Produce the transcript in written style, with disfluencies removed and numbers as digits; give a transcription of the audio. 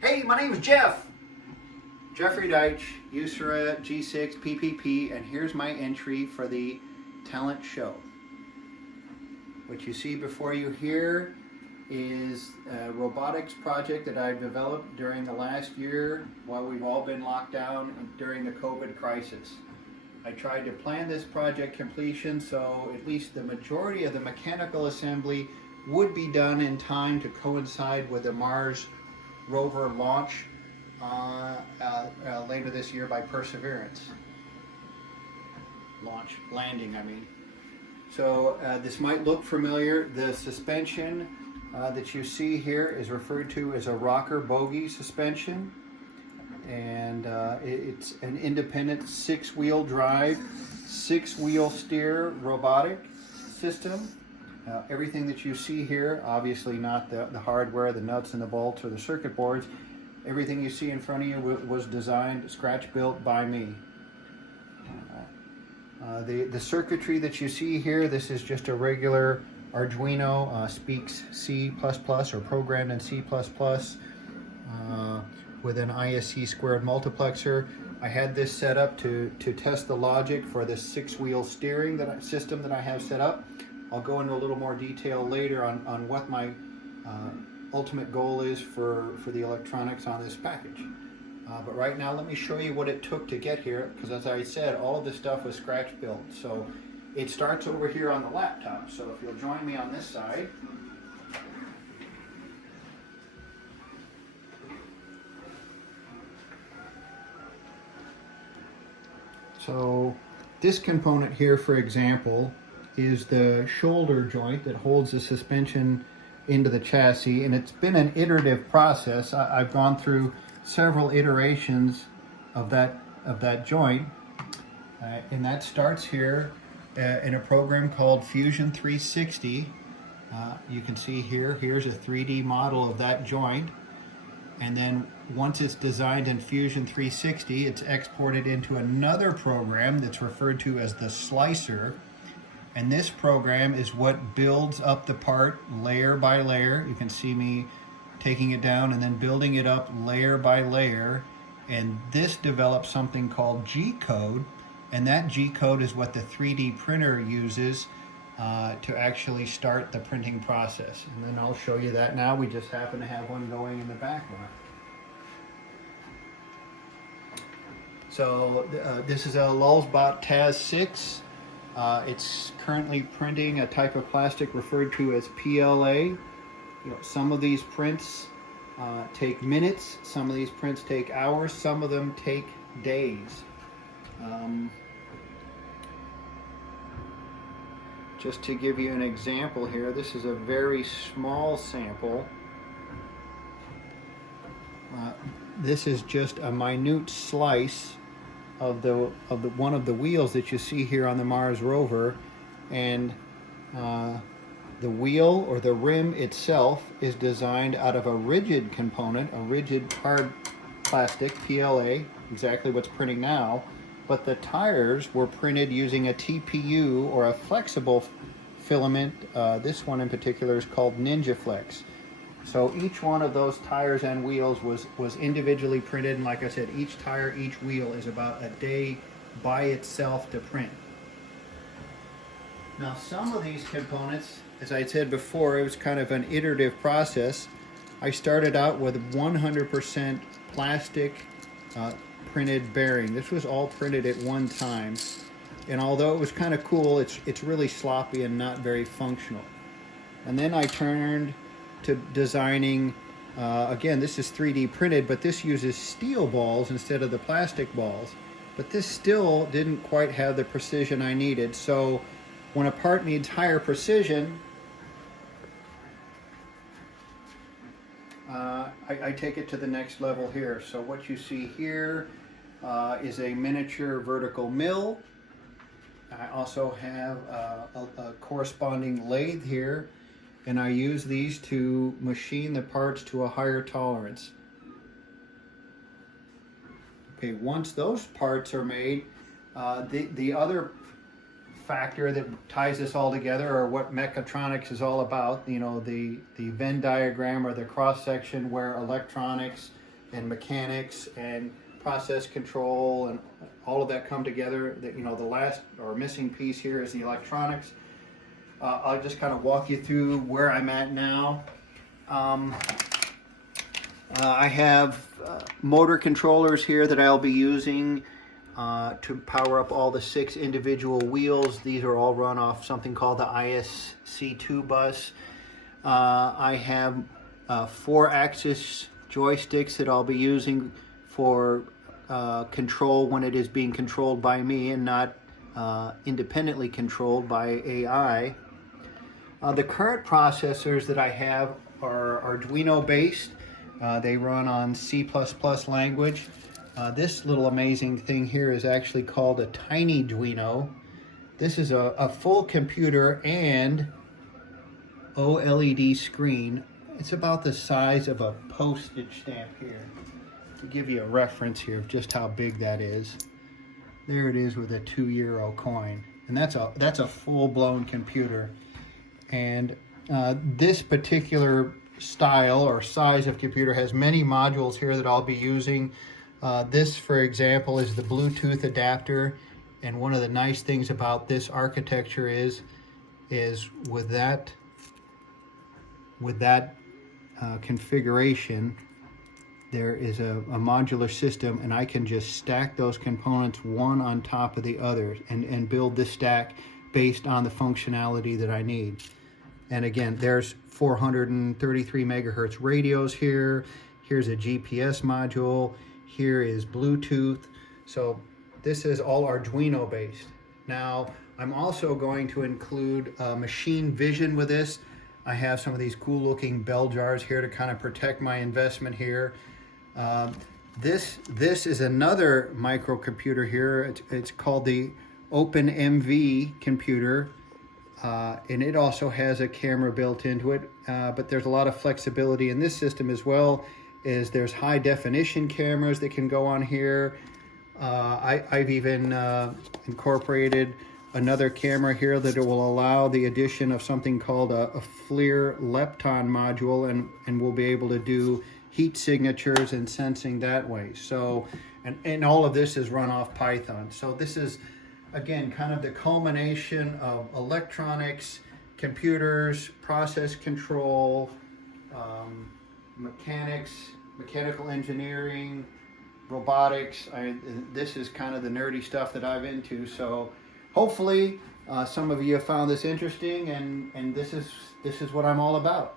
Hey, my name is Jeffrey Deitch, USERA G6 PPP, and here's my entry for the talent show. What you see before you here is a robotics project that I've developed during the last year while we've all been locked down during the COVID crisis. I tried to plan this project completion so at least the majority of the mechanical assembly would be done in time to coincide with the Mars rover launch later this year by Perseverance. Landing, I mean. So this might look familiar. The suspension that you see here is referred to as a rocker bogie suspension. And it's an independent 6-wheel drive, 6-wheel steer robotic system. Everything that you see here, obviously not the hardware, the nuts and the bolts or the circuit boards, everything you see in front of you was designed, scratch built by me. The circuitry that you see here, this is just a regular Arduino, speaks C++ or programmed in C++. With an ISC squared multiplexer. I had this set up to test the logic for this 6-wheel steering system that I have set up. I'll go into a little more detail later on what my ultimate goal is for the electronics on this package. But right now let me show you what it took to get here, because as I said, all of this stuff was scratch built. So it starts over here on the laptop. So if you'll join me on this side. So this component here, for example, is the shoulder joint that holds the suspension into the chassis, and it's been an iterative process. I've gone through several iterations of that joint, and that starts here in a program called Fusion 360. You can see here's a 3D model of that joint. And then once it's designed in Fusion 360, it's exported into another program that's referred to as the slicer. And this program is what builds up the part layer by layer. You can see me taking it down and then building it up layer by layer. And this develops something called G-code. And that G-code is what the 3D printer uses to actually start the printing process. And then I'll show you that now. We just happen to have one going in the background. So this is a Lulzbot TAS6. It's currently printing a type of plastic referred to as PLA. Some of these prints take minutes, some of these prints take hours, some of them take days. Just to give you an example here, this is a very small sample. This is just a minute slice of one of the wheels that you see here on the Mars rover, and the wheel or the rim itself is designed out of a rigid component, a rigid hard plastic, PLA, exactly what's printing now. But the tires were printed using a TPU or a flexible filament. This one in particular is called Ninja Flex. So each one of those tires and wheels was individually printed, and like I said, each tire, each wheel is about a day by itself to print. Now some of these components, as I said before, it was kind of an iterative process. I started out with 100% plastic printed bearing. This was all printed at one time, and although it was kind of cool, it's really sloppy and not very functional. And then I turned to designing, again, this is 3D printed, but this uses steel balls instead of the plastic balls. But this still didn't quite have the precision I needed. So when a part needs higher precision, I take it to the next level here. So what you see here is a miniature vertical mill. I also have a corresponding lathe here, and I use these to machine the parts to a higher tolerance. Okay, once those parts are made, the other factor that ties this all together, or what mechatronics is all about, the Venn diagram or the cross section where electronics, and mechanics and process control and all of that come together. That, you know, the last or missing piece here is the electronics. I'll just kind of walk you through where I'm at now. I have motor controllers here that I'll be using to power up all the 6 individual wheels. These are all run off something called the ISC2 bus. I have 4-axis joysticks that I'll be using for control when it is being controlled by me and not independently controlled by AI. The current processors that I have are Arduino based. They run on C++ language. This little amazing thing here is actually called a Tiny Duino. This is a full computer and OLED screen. It's about the size of a postage stamp here. To give you a reference here of just how big that is. There it is with a €2 coin. And that's a full-blown computer. And this particular style or size of computer has many modules here that I'll be using. This, for example, is the Bluetooth adapter. And one of the nice things about this architecture is with that configuration, there is a modular system, and I can just stack those components one on top of the other and build this stack based on the functionality that I need. And again, there's 433 megahertz radios here. Here's a GPS module. Here is Bluetooth. So this is all Arduino based. Now, I'm also going to include machine vision with this. I have some of these cool looking bell jars here to kind of protect my investment here. This is another microcomputer here. It's called the OpenMV computer. And it also has a camera built into it, but there's a lot of flexibility in this system as well. There's high definition cameras that can go on here. I've even incorporated another camera here that will allow the addition of something called a FLIR lepton module, and we'll be able to do heat signatures and sensing that way. So, and all of this is run off Python. So this is, again, kind of the culmination of electronics, computers, process control, mechanics, mechanical engineering, robotics. This is kind of the nerdy stuff that I'm into. So hopefully some of you have found this interesting, and this is what I'm all about.